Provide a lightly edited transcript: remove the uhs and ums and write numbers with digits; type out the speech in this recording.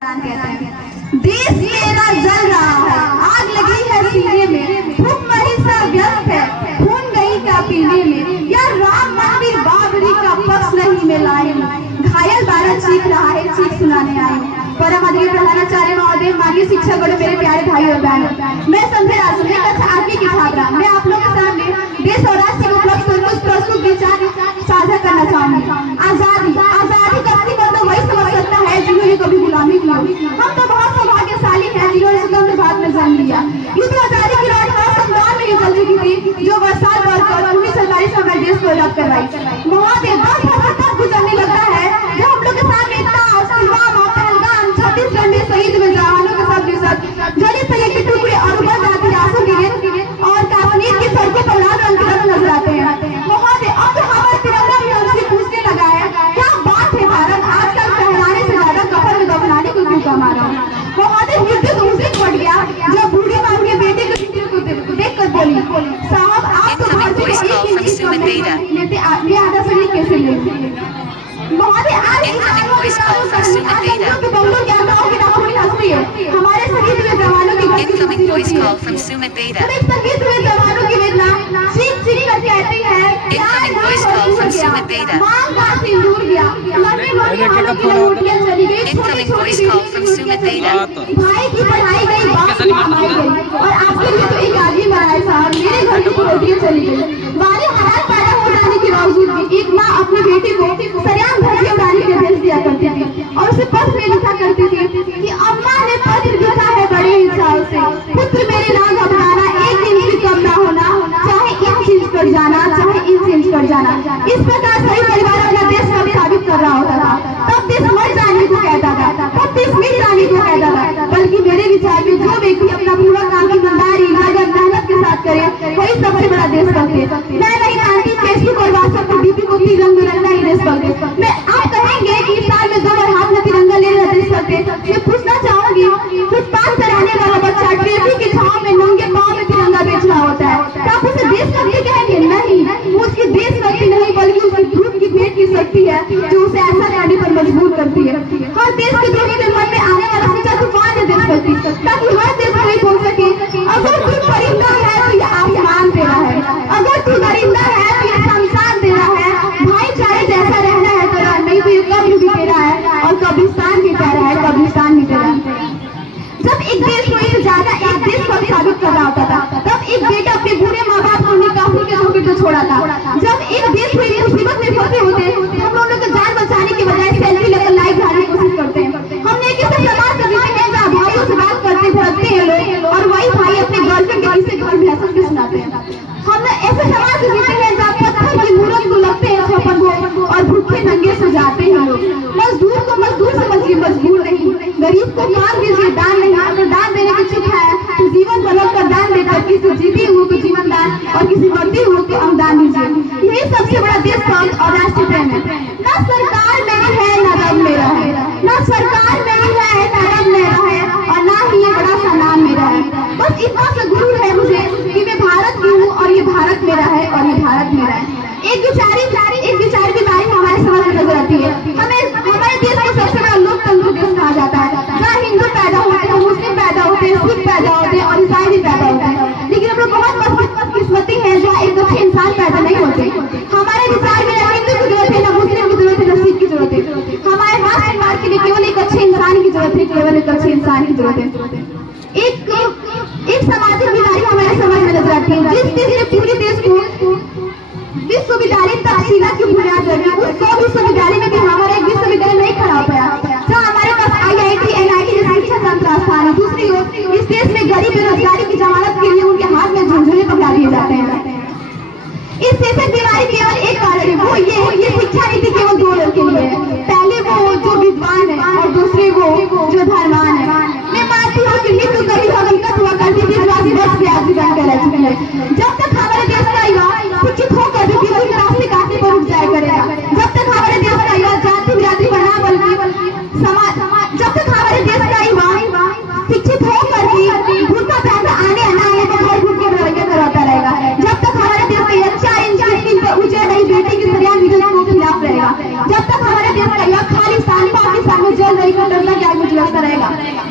देश मेरा जल रहा है, आग लगी है सीने में, भूखमरी सा व्यस्त है, खून गई का पीने में, या राम मंदिर बाबरी का पक्ष नहीं में लाए, घायल बारह चीख रहा है, चीख सुनाने आए। परम आदरणीय प्रधानाचार्य महोदय, माननीय शिक्षकगण, मेरे प्यारे भाई और बहनों, मैं संध्या राजू, कक्षा 8वीं की छात्रा, मैं आप लोगों के सामने देश और राष्ट्र के उपलक्ष्य पर कुछ प्रस्तुत विचार साझा करना चाहूंगी। आजादी आजादी का असली मतलब वही समझ सकता है जिन्होंने कभी गुलामी की। हम तो बहुत सौभाग्यशाली हैं जिन्होंने स्वतंत्र भारत में जन्म लिया। युद्ध आजादी की लड़ाई संविधान में चल रही थी, जो बरसात बढ़कर 1947 में हमारे देश को आजाद करवाई। महोदय, 10 वर्ष तक गुजरने लगता है जब हम लोग के सामने इतना पुलवामा, पहलगाम, छत्तीसगढ़ में शहीद हुए जवानों के सब जले तले के टुकड़े और उबर जाती आंसू गिरे और कश्मीर की सड़कों पर लाल रंग के रंग नजर आते हैं। महोदय, अब तो हमारा तिरंगा भी हमसे पूछने लगा है, क्या बात है भारत, आजकल पहनाने से ज्यादा कफन में दफनाने को क्यों कमा रहा हूँ। महोदय, युद्ध तो उसे बढ़ गया जब बूढ़ी माँ के बेटे को देख कर बोली, साहब आप तो भारत के एक इंच कम नहीं लेते, ये आधा सही कैसे लेते। महोदय, आज बंगलों क्या गाँव की नाखूनी हंसती है, हमारे शहीद हुए जवानों की Incoming voice call from Sumit Beda. शहीद हुए जवानों की वेदना चीख चीख कर कहती है। Incoming voice call from Sumit Beda. मांग का सिंदूर गया, मरने वाली हाथों की लंगोटियां चली गई, Incoming voice call from Sumit Beda. भाई की पढ़ाई गई, बाप की कमाई गई, और आपके लिए तो एक आदमी बनाए साहब, मेरे घर की रोटियां चली गई। बारे हालात पैदा हो जाने के बावजूद भी एक माँ अपनी बेटी को सरेआम घर से उड़ाने के भेज दिया करती थी और उसे पत्र में लिखा करती थी कि अम्मा ने पत्र लिखा है बड़े हिसाब से, पुत्र मेरे ना घबराना, एक दिन भी कम ना होना, चाहे इंच इंच पर जाना, चाहे इंच इंच पर जाना। इस प्रकार सही परिवार अपना देश कब साबित कर रहा होता था, तब देश मर जाने को कहता था, तब देश मिट जाने को कहता था। बल्कि मेरे विचार में जो व्यक्ति अपना पूरा काम ईमानदारी, लगन, मेहनत के साथ करे वही सबसे बड़ा देशभक्त है। मैं नहीं जानती फेसबुक और व्हाट्सएप पर डीपी को रंग बिरंगा ही देशभक्त है। मैं आप कहेंगे कि इस साल में 2 बार हाथ में तिरंगा ले रहे देशभक्त है। मैं पूछना चाहूंगी, फुटपाथ पर रहने वाला बच्चा ट्रैफिक की छांव में नंगे पांव में तिरंगा बेच रहा होता है, तो आप उसे देशभक्ति कहेंगे? नहीं, वो उसकी देशभक्ति नहीं बल्कि उसकी धूप की भेंट की शक्ति है जो उसे ऐसा करने पर मजबूर करती है। हर देश के द्रोही के मन में आने वाला सच्चा तूफान है देशभक्ति, ताकि हर देश में बोल सके अगर तू परिंदा है तो ये आसमान तेरा है, अगर तू दरिंदा है तो ये शमशान तेरा है, भाईचारे जैसा रहना है तेरा, नहीं तो ये कब्र भी तेरा है और कब्रिस्तान भी तेरा है, कब्रिस्तान भी तेरा है। जब एक देश को एक ज्यादा एक देश पर साबित कर रहा होता था, तब एक बेटा अपने बूढ़े माँ बाप को निकासी के धोखे पे छोड़ा था। जब एक देश को एक मुसीबत में फंसे होते हम लोगों को जान बचाने के बजाय सेल्फी लेकर लाइक बनाने की कोशिश करते हैं। हमने एक ऐसे समाज में जीते हैं जहाँ भाइयों से बात करते भड़कते हैं लोग और वही भाई अपने गर्लफ्रेंड के किस्से घर भैंसों के सुनाते हैं। हमने ऐसे समाज में जीते हैं जहाँ पत्थर की मूर्त को लगते हैं छप्पन को और भूखे नंगे सो जाते हैं लोग। मजदूर को मजदूर समझिए, मजबूर नहीं, गरीब को काम दीजिए, दान नहीं। अगर दान देने की चुप है तो जीवन बदल कर दान देकर किसी जीते हुए को जीवन दान और किसी मरते हुए को अनुदान दीजिए। यही सबसे बड़ा देशभक्त और राष्ट्रीय प्रेम है। न सरकार मेरी है न रब मेरा है, न सरकार मेरी है न रब मेरा है, और ना ही ये बड़ा सा नाम मेरा है। बस इतना सा गुरूर है मुझे कि मैं भारत की हूँ और ये भारत मेरा है और ये भारत मेरा है। एक विचार की बारी हमारे समाज में नजर आती है। हमारे देश को सबसे बड़ा लोकतंत्र देश कहा जाता है, जहाँ हिंदू पैदा होते हैं, मुस्लिम पैदा होते हैं, सिख पैदा होते हैं और ईसाई भी पैदा होते हैं। लेकिन हम लोग बहुत बदकिस्मती है जहाँ एक अच्छे इंसान पैदा नहीं होते। हमारे विचार में न हिंदू की जरूरत है, न मुस्लिम की जरूरत है, न सिख की जरूरत है। हमारे राष्ट्र निर्माण के लिए केवल एक अच्छे इंसान की जरूरत है, केवल एक अच्छे इंसान की जरूरत है। एक सामाजिक बीमारी हमारे समाज में नजर आती है। जिस चीज ने पूरे देश को विश्वविद्यालय तकसीला की बुनियाद लगी, उस 100 विश्वविद्यालय में भी हमारा एक विश्वविद्यालय नहीं खड़ा हो पाया। जहाँ हमारे पास IIT, NIT जैसे शिक्षा संस्थान स्थान है। दूसरी ओर इस देश में गरीब बेरोजगारी की जमानत के लिए उनके हाथ में झुंझुने पकड़ा दिए जाते हैं। इस देशक बीमारी केवल एक कारण है, वो ये शिक्षा नीति केवल 2 लोग के लिए है। पहले वो जो विद्वान है और दूसरे वो जो धनवान है। मैं मानती हूँ कि मृत्यु कभी हकीकत हुआ करती थी, बस से आजीवन कर रही है। जब तक हमारे देश का युवा शिक्षित होकर भी किसी के रास्ते काटने पर रुक जाया करेगा, जब तक हमारे देश का युवा जाति बिरादरी बना बल्कि समाज, जब तक हमारे देश का युवा शिक्षित होकर भी भूखा पैसा आने अनाने पर घर भूखे रवैया कराता रहेगा, जब तक हमारे देश का अच्छा इंजीनियरिंग पर उजड़ रही बेटी की सरियाम विजय के खिलाफ रहेगा, जब तक हमारे देश का युवा खाली पाकिस्तान में जल रही कटरला के आगे लगता रहेगा। करेगा।